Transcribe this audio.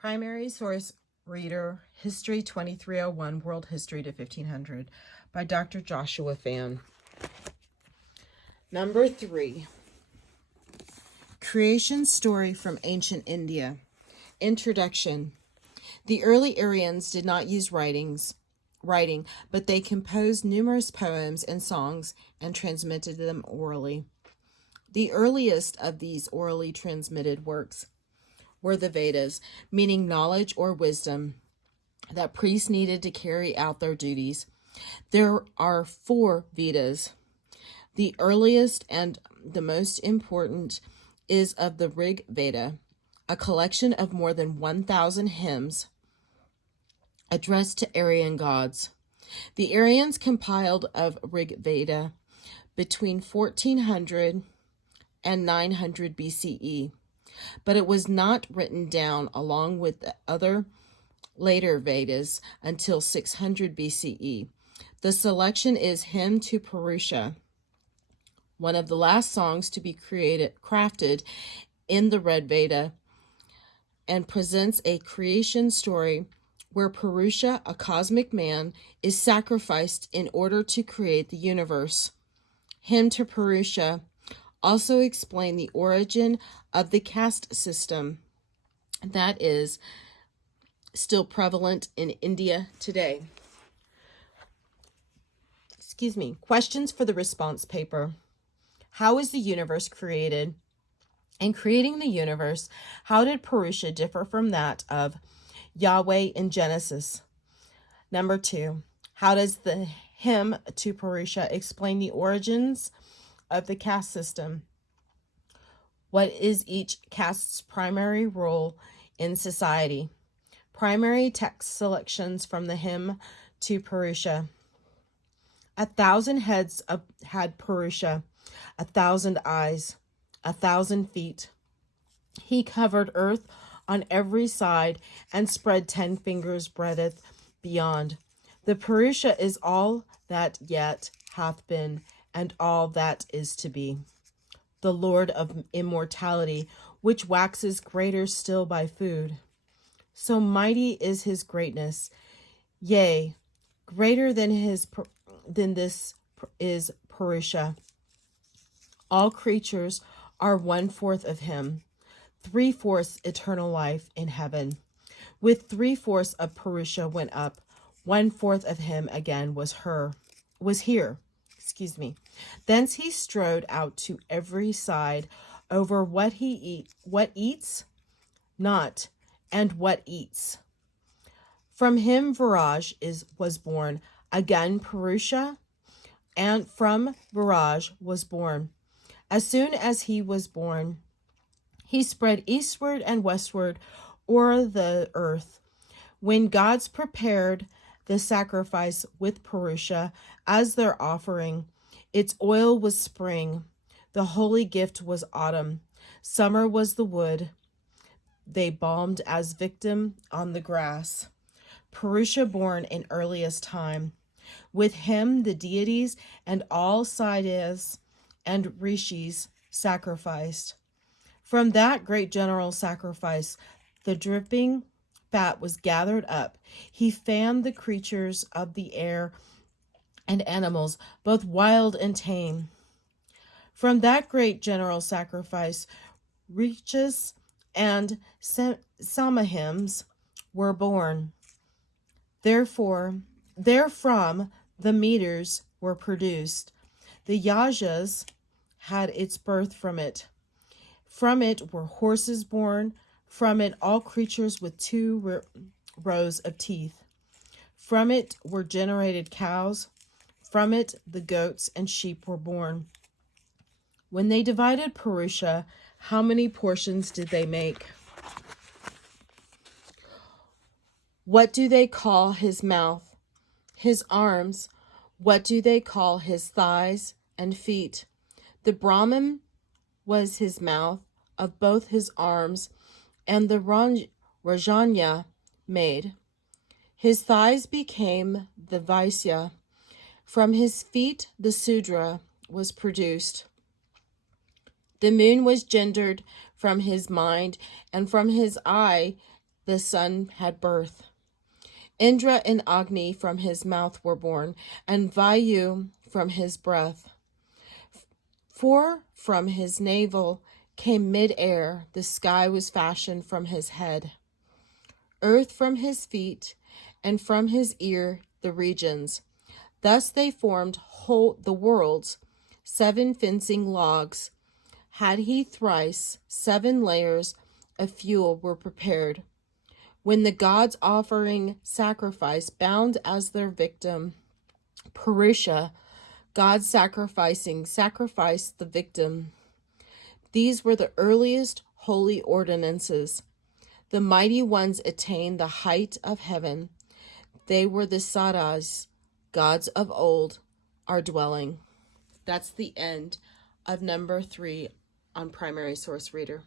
Primary source reader, History 2301, World History to 1500 by Dr. Joshua Fan. Number 3, Creation Story from Ancient India. Introduction. The early Aryans did not use writing, but they composed numerous poems and songs and transmitted them orally. The earliest of these orally transmitted works were the Vedas, meaning knowledge or wisdom that priests needed to carry out their duties. There are 4 Vedas. The earliest and the most important is of the Rig Veda, a collection of more than 1,000 hymns addressed to Aryan gods. The Aryans compiled of Rig Veda between 1400 and 900 BCE, but it was not written down along with the other later Vedas until 600 BCE. The selection is Hymn to Purusha, one of the last songs to be crafted in the Rig Veda, and presents a creation story where Purusha, a cosmic man, is sacrificed in order to create the universe. Hymn to Purusha also explain the origin of the caste system that is still prevalent in India today. Questions for the response paper. How is the universe created? In creating the universe, how did Purusha differ from that of Yahweh in Genesis? Number 2, how does the hymn to Purusha explain the origins of the caste system? What is each caste's primary role in society? Primary text selections from the hymn to Purusha. 1,000 heads had Purusha, 1,000 eyes, 1,000 feet. He covered earth on every side and spread 10 fingers' breadth beyond. The Purusha is all that yet hath been, and all that is to be. The Lord of immortality, which waxes greater still by food. So mighty is his greatness, yea, greater than this is Purusha. All creatures are 1/4 of him, 3/4 eternal life in heaven. With 3/4 of Purusha went up, 1/4 of him again was here. Thence he strode out to every side over what eats not, and what eats. From him Viraj was born, again Purusha, and from Viraj was born. As soon as he was born, he spread eastward and westward o'er the earth. When gods prepared the sacrifice with Purusha as their offering, its oil was spring, the holy gift was autumn, summer was the wood. They balmed as victim on the grass. Purusha born in earliest time. With him the deities and all Siddhas and rishis sacrificed. From that great general sacrifice, the dripping fat was gathered up. He fanned the creatures of the air and animals, both wild and tame. From that great general sacrifice, Rishis and Samahims were born. Therefrom the meters were produced. The yajas had its birth from it. From it were horses born. From it all creatures with 2 rows of teeth. From it were generated cows. From it the goats and sheep were born. When they divided Purusha, how many portions did they make? What do they call his mouth? His arms? What do they call his thighs and feet? The Brahman was his mouth, of both his arms, and the Rajanya made. His thighs became the Vaisya. From his feet the Sudra was produced. The moon was gendered from his mind, and from his eye the sun had birth. Indra and Agni from his mouth were born, and Vayu from his breath. For from his navel came mid-air, the sky was fashioned from his head. Earth from his feet, and from his ear the regions. Thus they formed the worlds, 7 fencing logs. Had he thrice 7 layers of fuel were prepared. When the gods offering sacrifice bound as their victim, Purusha, God sacrificed the victim. These were the earliest holy ordinances. The mighty ones attained the height of heaven. They were the Saras, gods of old, our dwelling. That's the end of number 3 on Primary Source Reader.